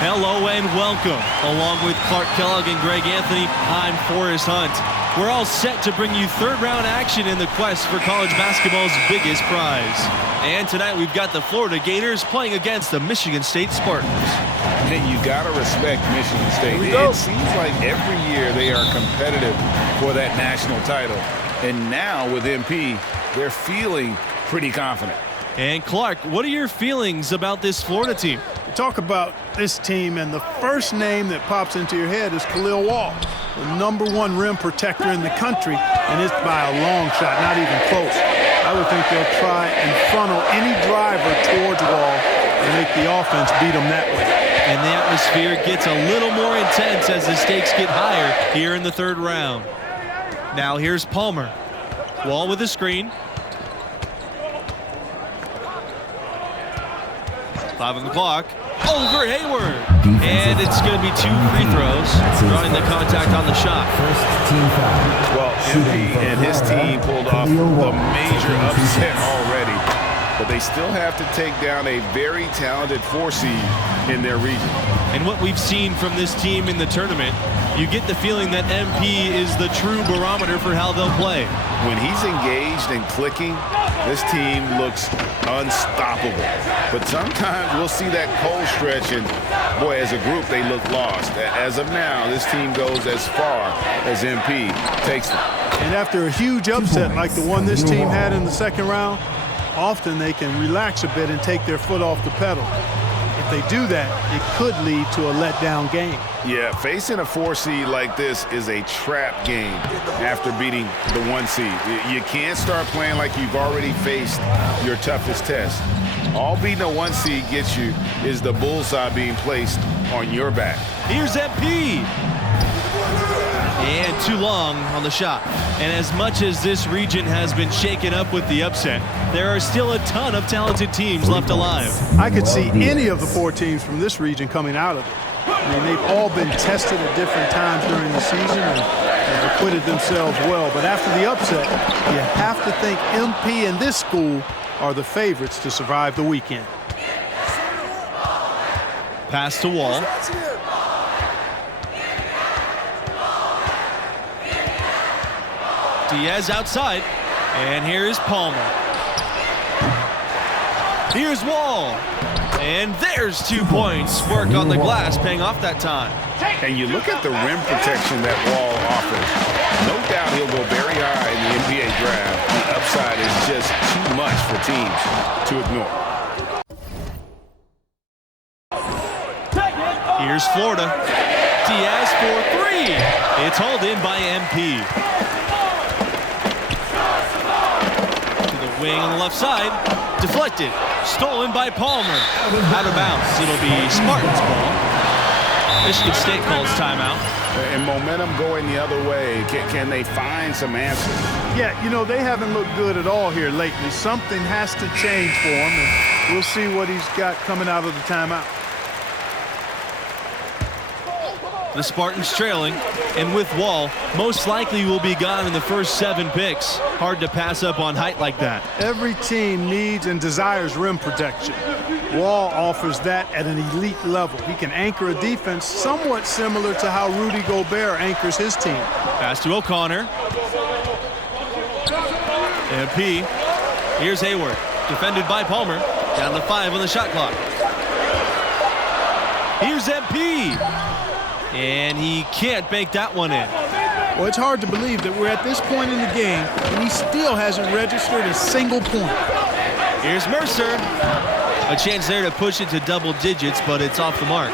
Hello and welcome. Along with Clark Kellogg and Greg Anthony, I'm Forrest Hunt. We're all set to bring you third-round action in the quest for college basketball's biggest prize. And tonight we've got the Florida Gators playing against the Michigan State Spartans. And you got to respect Michigan State. It seems like every year they are competitive for that national title. And now with MP, they're feeling pretty confident. And Clark, what are your feelings about this Florida team? Talk about this team, and the first name that pops into your head is Khalil Wall, the #1 rim protector in the country, and it's by a long shot, not even close. I would think they'll try and funnel any driver towards Wall and make the offense beat them that way. And the atmosphere gets a little more intense as the stakes get higher here in the third round. Now here's Palmer. Wall with the screen. 5 on the clock. Over Hayward. And it's going to be 2 free throws, drawing the contact on the shot. First team foul. Well, MP and his team pulled off the major upset already, but they still have to take down a very talented 4 seed in their region. And what we've seen from this team in the tournament, you get the feeling that MP is the true barometer for how they'll play. When he's engaged and clicking, this team looks unstoppable. But sometimes we'll see that cold stretch, and boy, as a group, they look lost. As of now, this team goes as far as MP takes them. And after a huge upset like the one this team had in the second round, often they can relax a bit and take their foot off the pedal. If they do that, it could lead to a letdown game. Yeah, facing a 4 seed like this is a trap game after beating the 1 seed. You can't start playing like you've already faced your toughest test. All beating a 1 seed gets you is the bullseye being placed on your back. Here's MP. And too long on the shot. And as much as this region has been shaken up with the upset, there are still a ton of talented teams left alive. I could see any of the 4 teams from this region coming out of it. I mean, they've all been tested at different times during the season and have acquitted themselves well. But after the upset, you have to think MP and this school are the favorites to survive the weekend. Pass to Wall. Diaz outside, and here's Palmer. Here's Wall, and there's 2 points. Work on the glass paying off that time. And you look at the rim protection that Wall offers. No doubt he'll go very high in the NBA draft. The upside is just too much for teams to ignore. Here's Florida. Diaz for 3. It's hauled in by MP. Wing on the left side, deflected, stolen by Palmer. Out of bounds. It'll be Spartans ball. Michigan State calls timeout. And momentum going the other way. Can they find some answers? Yeah, you know, they haven't looked good at all here lately. Something has to change for him, and we'll see what he's got coming out of the timeout. The Spartans trailing, and with Wall, most likely will be gone in the first 7 picks. Hard to pass up on height like that. Every team needs and desires rim protection. Wall offers that at an elite level. He can anchor a defense somewhat similar to how Rudy Gobert anchors his team. Pass to O'Connor. MP. Here's Hayward, defended by Palmer. Down to 5 on the shot clock. Here's MP. And he can't bank that one in. Well, it's hard to believe that we're at this point in the game and he still hasn't registered a single point. Here's Mercer. A chance there to push it to double digits, but it's off the mark.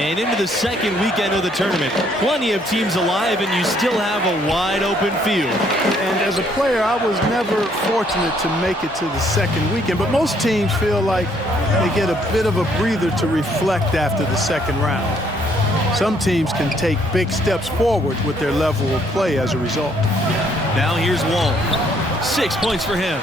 And into the second weekend of the tournament. Plenty of teams alive, and you still have a wide open field. And as a player, I was never fortunate to make it to the second weekend, but most teams feel like they get a bit of a breather to reflect after the second round. Some teams can take big steps forward with their level of play as a result. Now here's Wall. 6 points for him.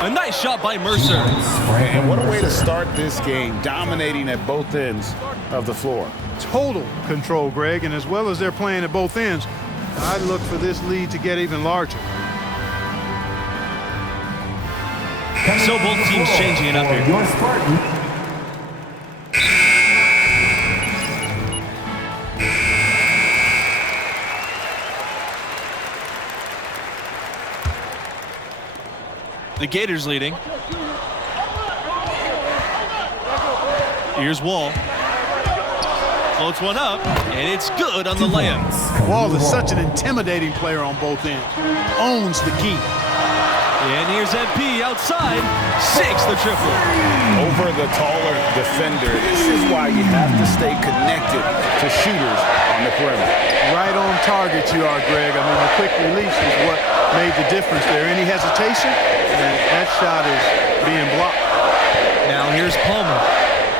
A nice shot by Mercer. And what a way to start this game, dominating at both ends of the floor. Total control, Greg, and as well as they're playing at both ends, I'd look for this lead to get even larger. So both teams changing it up here. Your Spartan. The Gators leading. Here's Wall. Floats one up, and it's good on the layup. Wall is such an intimidating player on both ends. Owns the key. And here's MP outside. Sinks the triple. Over the taller defender. This is why you have to stay connected to shooters on the perimeter. Right on target you are, Greg. I mean, the quick release is what made the difference there. Any hesitation, and that shot is being blocked. Now here's Palmer.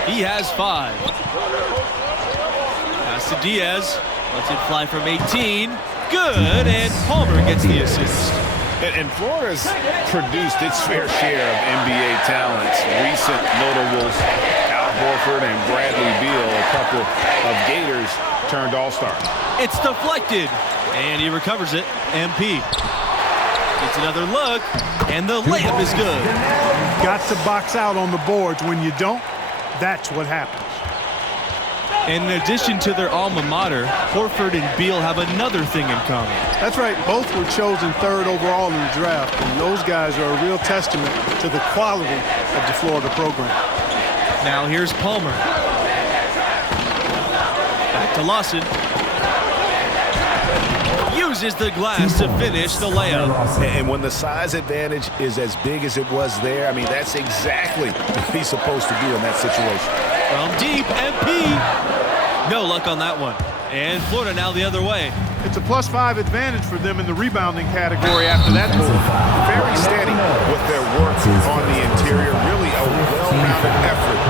He has 5. Pass to Diaz. Lets it fly from 18. Good, and Palmer gets the assist. And Florida's produced its fair share of NBA talents. Recent notables, Al Horford and Bradley Beal, a couple of Gators turned all-star. It's deflected, and he recovers it. MP gets another look, and the layup is good. You've got to box out on the boards. When you don't, that's what happens. And in addition to their alma mater, Horford and Beal have another thing in common. That's right. Both were chosen 3rd overall in the draft, and those guys are a real testament to the quality of the Florida program. Now here's Palmer. Back to Lawson. Uses the glass to finish the layup. And when the size advantage is as big as it was there, I mean, that's exactly what he's supposed to do in that situation. From deep, MP. No luck on that one. And Florida now the other way. It's a +5 advantage for them in the rebounding category after that move. Very steady with their work on the interior. Really a well-rounded effort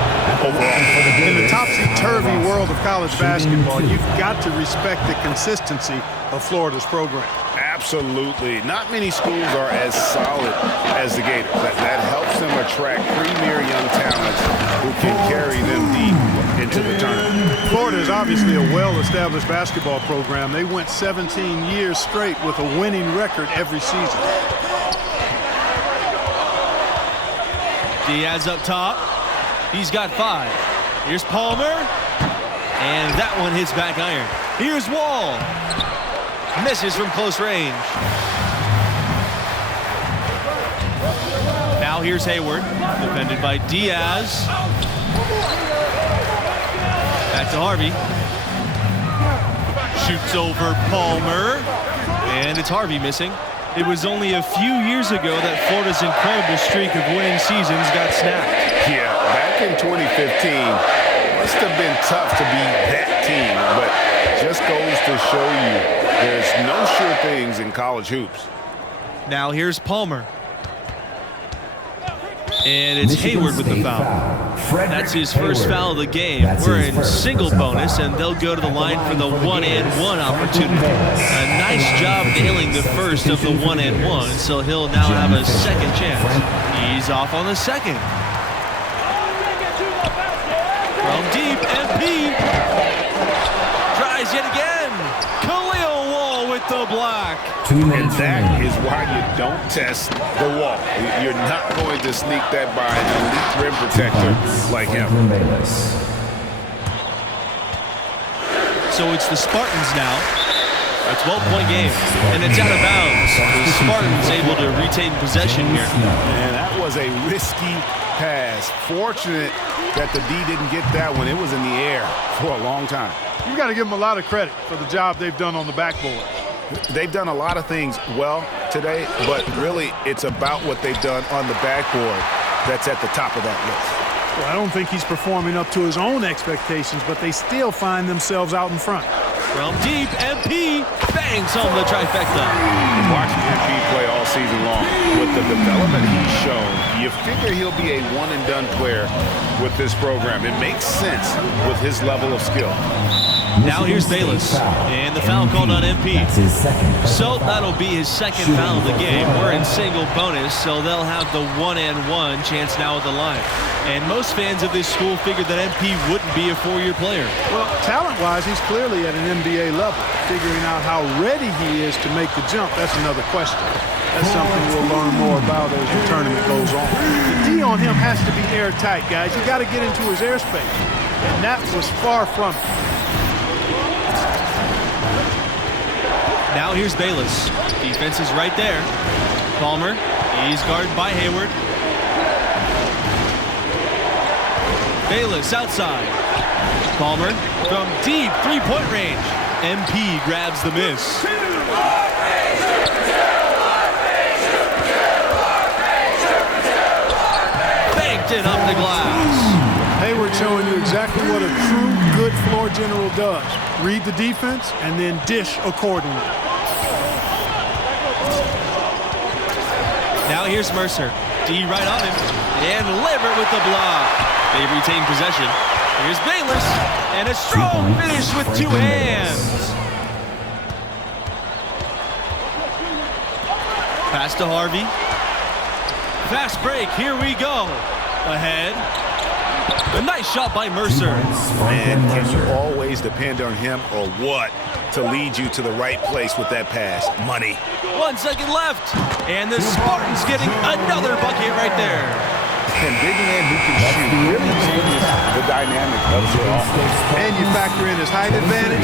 overall. In the topsy-turvy world of college basketball, you've got to respect the consistency of Florida's program. Absolutely. Not many schools are as solid as the Gators. That helps them attract premier young talents who can carry them deep into the tournament. Florida is obviously a well-established basketball program. They went 17 years straight with a winning record every season. Diaz up top. He's got 5. Here's Palmer. And that one hits back iron. Here's Wall. Misses from close range. Now here's Hayward. Defended by Diaz. Back to Harvey. Shoots over Palmer. And it's Harvey missing. It was only a few years ago that Florida's incredible streak of winning seasons got snapped. Yeah, back in 2015, must have been tough to be that team, but just goes to show you there's no sure things in college hoops. Now here's Palmer. And it's Hayward with the foul. That's his first foul of the game. We're in single bonus, and they'll go to the line for the 1-and-1 opportunity. A nice job nailing the first of the 1-and-1, so he'll now have a second chance. He's off on the second. From deep, MP tries yet again. Khalil Wall with the block. And that is why you don't test the wall. You're not going to sneak that by an elite rim protector like him. So it's the Spartans now. A 12-point game, and it's out of bounds. The Spartans able to retain possession here. And that was a risky pass. Fortunate that the D didn't get that one. It was in the air for a long time. You've got to give them a lot of credit for the job they've done on the backboard. They've done a lot of things well today, but really it's about what they've done on the backboard that's at the top of that list. Well, I don't think he's performing up to his own expectations, but they still find themselves out in front. From deep, MP bangs home the trifecta. Watching MP play all season long, with the development he's shown, you figure he'll be a one-and-done player with this program. It makes sense with his level of skill. Now here's Bayless, and the foul called on MP. That's his second. So that'll be his second foul of the game. We're in single bonus, so they'll have the 1-and-1 chance now at the line. And most fans of this school figured that MP wouldn't be a four-year player. Well, talent-wise, he's clearly at an NBA level. Figuring out how ready he is to make the jump, that's another question. That's something we'll learn more about as the tournament goes on. The D on him has to be airtight, guys. You got to get into his airspace. And that was far from it. Now here's Bayless. Defense is right there. Palmer, he's guarded by Hayward. Bayless outside. Palmer from deep three-point range. MP grabs the miss. Banked it up the glass. Hayward showing you exactly what a true good floor general does. Read the defense and then dish accordingly. Now here's Mercer. D right on him. And Lambert with the block. They retain possession. Here's Bayless. And a strong finish with two hands. Pass to Harvey. Fast break. Here we go. Ahead. A nice shot by Mercer. Man, can you always depend on him or what to lead you to the right place with that pass? Money. 1 second left. And the Spartans getting another bucket right there. And big man who can shoot really changes the dynamic of the offense. And you factor in his height advantage,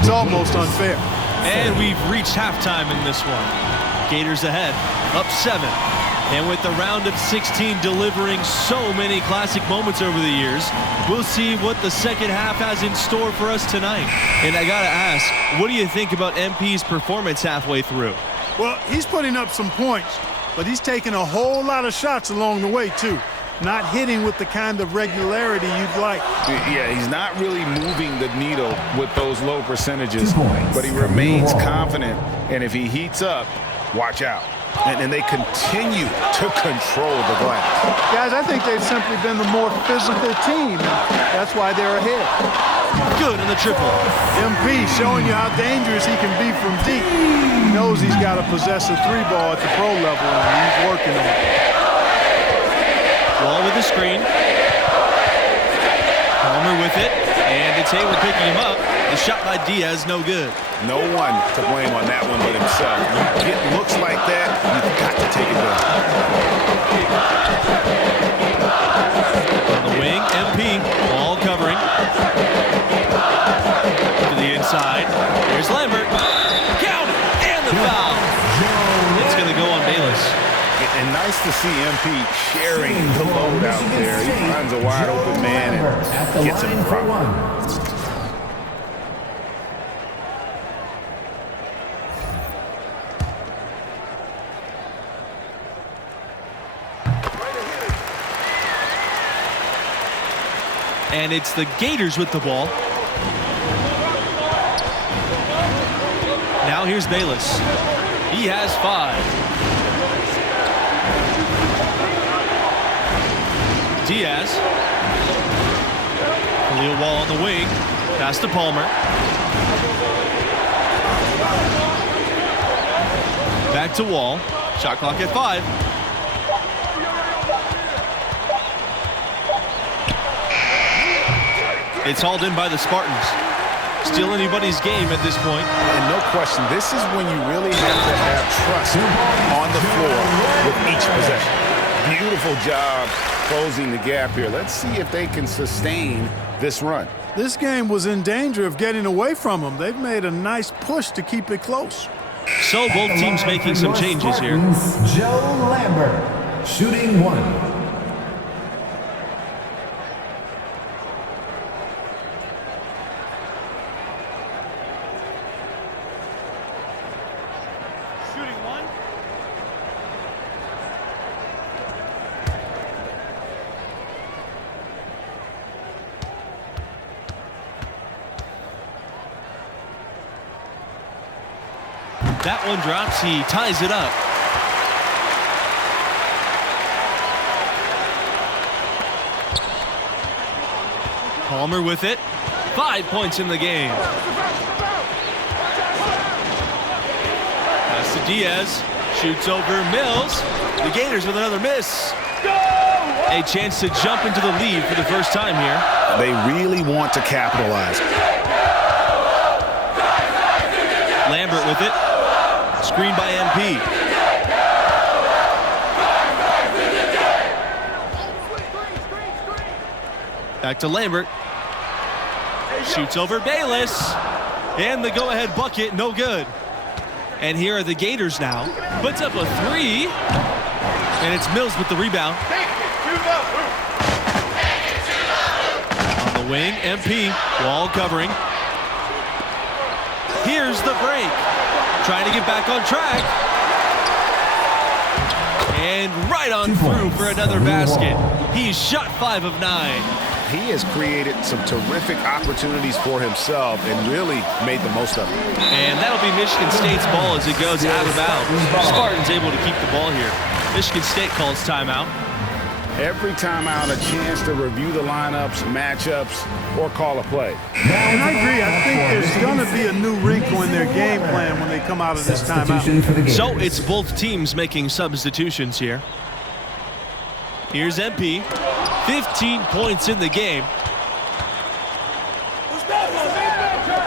it's almost unfair. And we've reached halftime in this one. Gators ahead, up 7. And with the round of 16 delivering so many classic moments over the years, we'll see what the second half has in store for us tonight. And I gotta ask, what do you think about MP's performance halfway through? Well, he's putting up some points, but he's taking a whole lot of shots along the way, too. Not hitting with the kind of regularity you'd like. Yeah, he's not really moving the needle with those low percentages, but he remains confident. And if he heats up, watch out. And they continue to control the glass. Guys, I think they've simply been the more physical team, and that's why they're ahead. Good in the triple. MP showing you how dangerous he can be from deep. He knows he's got to possess a three ball at the pro level, and he's working on it. Wall with the screen. Palmer with it, and it's Hayward picking him up. The shot by Diaz, no good. No one to blame on that one but himself. You get looks like that, you've got to take it back. On the wing, MP, ball covering. To the inside. Here's Lambert. Count it, and the foul. It's going to go on Bayless. And nice to see MP sharing the load out there. He finds a wide open man and gets him proper. And it's the Gators with the ball. Now here's Bayless. He has 5. Diaz. Khalil Wall on the wing. Pass to Palmer. Back to Wall. Shot clock at 5. It's hauled in by the Spartans. Still anybody's game at this point. And no question, this is when you really have to have trust on the floor with each possession. Beautiful job closing the gap here. Let's see if they can sustain this run. This game was in danger of getting away from them. They've made a nice push to keep it close. So both teams making some changes here. Joe Lambert, shooting 1. That one drops. He ties it up. Palmer with it. 5 points in the game. Pass to Diaz. Shoots over Mills. The Gators with another miss. A chance to jump into the lead for the first time here. They really want to capitalize. Lambert with it. Screen by MP. Back to Lambert. Shoots over Bayless. And the go-ahead bucket, no good. And here are the Gators now. Puts up a 3. And it's Mills with the rebound. On the wing, MP. Wall covering. Here's the break. Trying to get back on track. And right on through for another basket. He's shot 5 of 9. He has created some terrific opportunities for himself and really made the most of it. And that'll be Michigan State's ball as it goes out of bounds. Spartans able to keep the ball here. Michigan State calls timeout. Every timeout, a chance to review the lineups, matchups, or call a play. And I agree. I think there's going to be a new wrinkle in their game plan when they come out of this timeout. So it's both teams making substitutions here. Here's MP. 15 points in the game.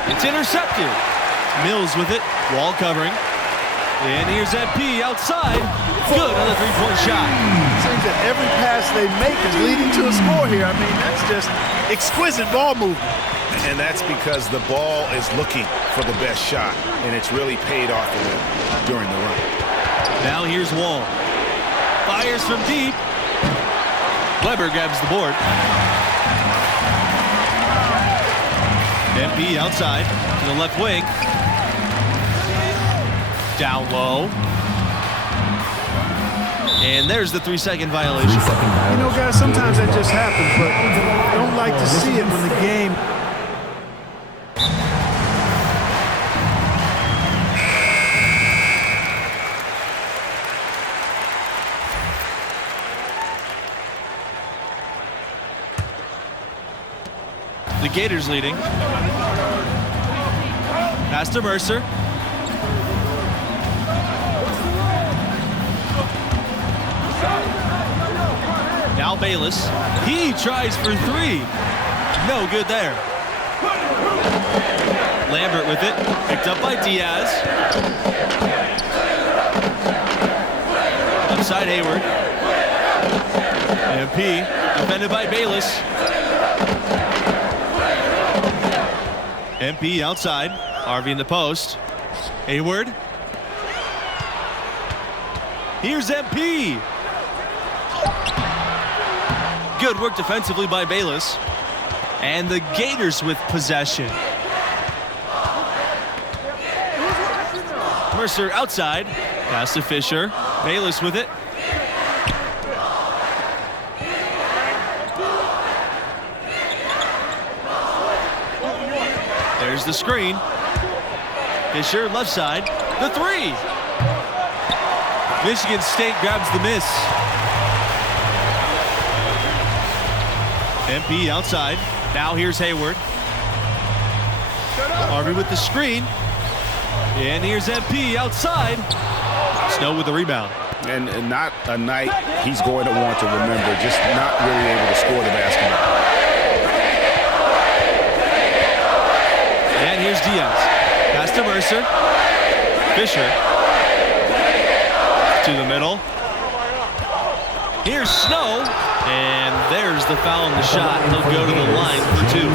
It's intercepted. Mills with it. Wall covering. And here's MP outside. Good on the three-point shot. Seems that every pass they make is leading to a score here. I mean, that's just exquisite ball movement. And that's because the ball is looking for the best shot, and it's really paid off for them during the run. Now here's Wall. Fires from deep. Weber grabs the board. MP outside to the left wing. Down low. And there's the 3-second violation. You know, guys, sometimes that just happens, but I don't like to see it when the game... The Gators leading. Pass to Mercer. Now Bayless. He tries for 3. No good there. Lambert with it. Picked up by Diaz. Upside Hayward. MP defended by Bayless. MP outside. Harvey in the post. Hayward. Here's MP. Good work defensively by Bayless. And the Gators with possession. Mercer outside. Pass to Fisher. Bayless with it. There's the screen. Fisher left side. The 3. Michigan State grabs the miss. MP outside. Now here's Hayward. Harvey with the screen. And here's MP outside. Snow with the rebound. And not a night he's going to want to remember, just not really able to score the basketball. And here's Diaz. Pass to Mercer. Fisher. To the middle. Here's Snow. And there's the foul on the shot. He'll go to the line for 2.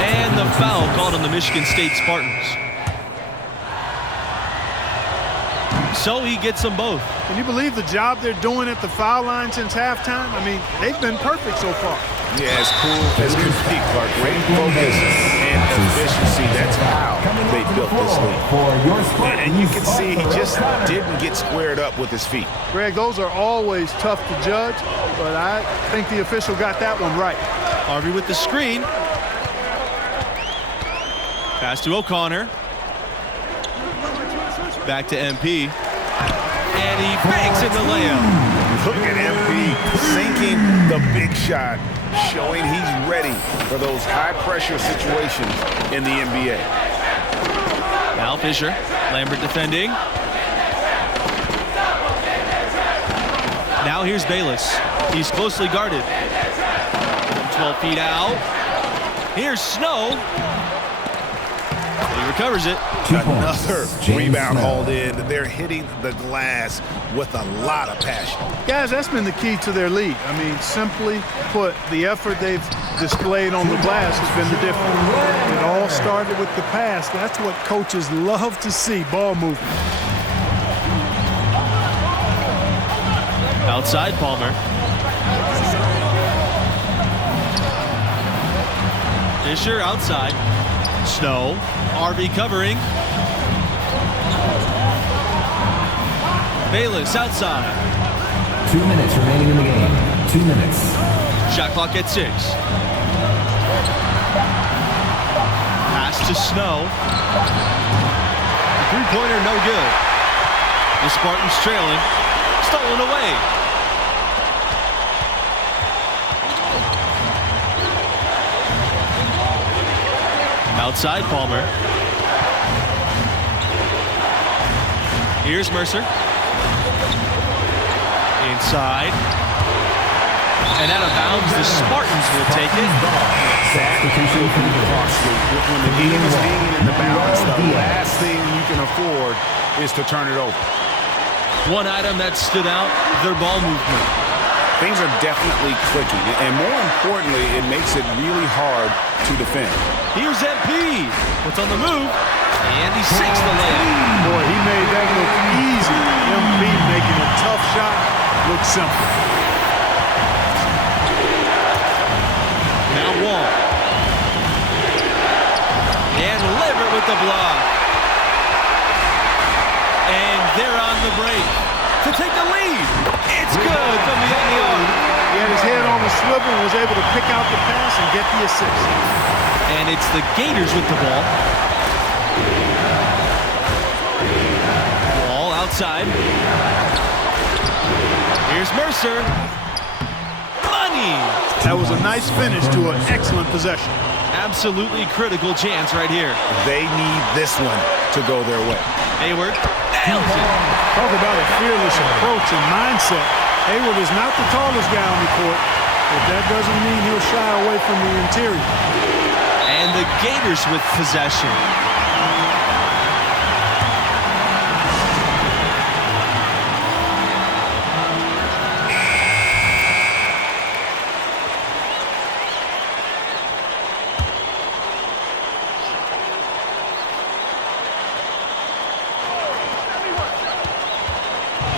And the foul called on the Michigan State Spartans. So he gets them both. Can you believe the job they're doing at the foul line since halftime? I mean, they've been perfect so far. Yeah, as cool as can be, Clark. Great focus and efficiency. That's how they built this league. And you can see he just didn't get squared up with his feet. Greg, those are always tough to judge, but I think the official got that one right. Harvey with the screen. Pass to O'Connor. Back to MP. And he banks in the layup. Look at MP sinking the big shot, showing he's ready for those high-pressure situations in the NBA. Now Fisher, Lambert defending. Now here's Bayless. He's closely guarded. 12 feet out. Here's Snow. He recovers it. Another rebound hauled in. They're hitting the glass with a lot of passion. Guys, that's been the key to their lead. I mean, simply put, the effort they've displayed on the glass has been the difference. It all started with the pass. That's what coaches love to see, ball movement. Outside Palmer. Fisher outside. Snow. RV covering. Bayless outside. 2 minutes remaining in the game. 2 minutes. Shot clock at 6. Pass to Snow. The three-pointer no good. The Spartans trailing. Stolen away. Outside Palmer. Here's Mercer. Inside. And out of bounds, the Spartans will take it. Substitution can be costly. When the game is hanging in the balance, the last thing you can afford is to turn it over. One item that stood out, their ball movement. Things are definitely clicking, and more importantly, it makes it really hard to defend. Here's MP. What's on the move? And he sinks the layup. Boy, he made that look easy. MP making a tough shot look simple. Now Wall. And Lambert with the block. And they're on the break to take the lead. It's good from beyond the arc. He had his head on the swivel and was able to pick out the pass and get the assist. And it's the Gators with the ball. Wall outside. Here's Mercer. Money! That was a nice finish to an excellent possession. Absolutely critical chance right here. They need this one to go their way. Hayward nails it. Talk about a fearless approach and mindset. Hayward is not the tallest guy on the court, but that doesn't mean he'll shy away from the interior. And the Gators with possession.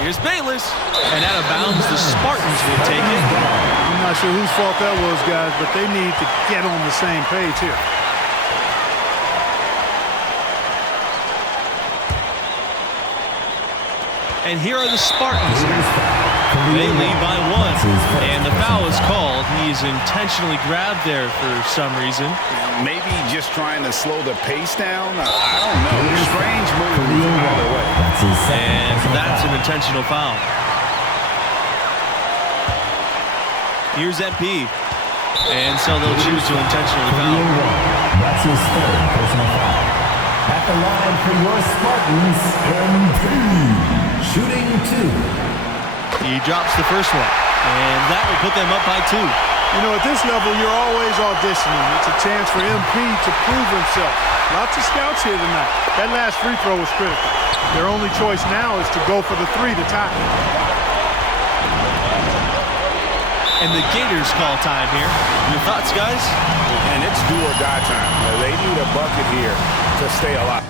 Here's Bayless. And out of bounds, the Spartans will take it. I'm not sure whose fault that was, guys, but they need to get on the same page here. And here are the Spartans. They lead by 1. And the foul is called. He's intentionally grabbed there for some reason. Maybe just trying to slow the pace down. I don't know. Strange move either way. And that's an intentional foul. Here's MP. And so they'll choose to intentionally foul. That's his third personal foul. At the line for your Spartans, MP. Shooting 2. He drops the first one. And that will put them up by 2. You know, at this level, you're always auditioning. It's a chance for MP to prove himself. Lots of scouts here tonight. That last free throw was critical. Their only choice now is to go for the 3 to tie. And the Gators call time here. Your thoughts, guys? And it's do or die time. They need a bucket here to stay alive.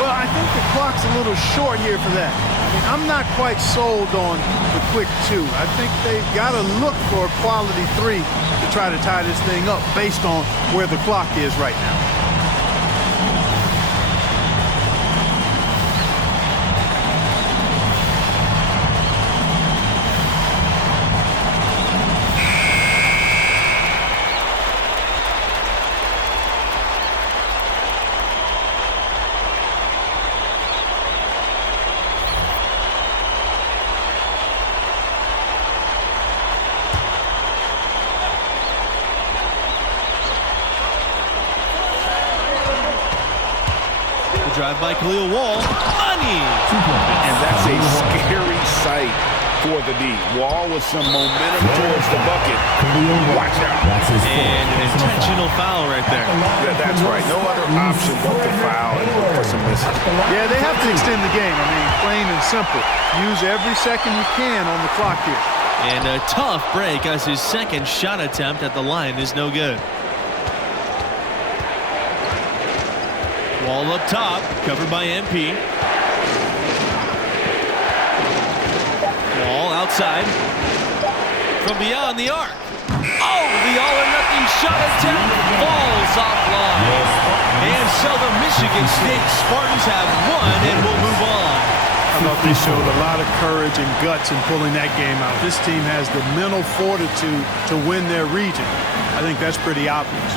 Well, I think the clock's a little short here for that. I mean, I'm not quite sold on the quick 2. I think they've got to look for a quality 3 to try to tie this thing up based on where the clock is right now. by Khalil Wall. Money! And that's a scary sight for the D. Wall with some momentum towards the bucket. Watch out. And an intentional foul right there. That's right. No other option but to foul and look for some misses. Yeah, they have to extend the game. I mean, plain and simple. Use every second you can on the clock here. And a tough break as his second shot attempt at the line is no good. Wall up top, covered by MP. Wall outside. From beyond the arc. Oh, the all-or-nothing shot attempt falls offline. And so the Michigan State Spartans have won and will move on. I thought they showed a lot of courage and guts in pulling that game out. This team has the mental fortitude to win their region. I think that's pretty obvious.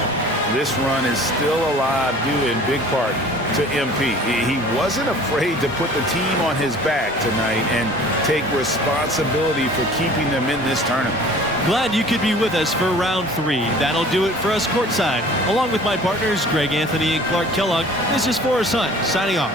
This run is still alive due in big part to MP. He wasn't afraid to put the team on his back tonight and take responsibility for keeping them in this tournament. Glad you could be with us for round 3. That'll do it for us courtside. Along with my partners, Greg Anthony and Clark Kellogg, this is Forrest Hunt signing off.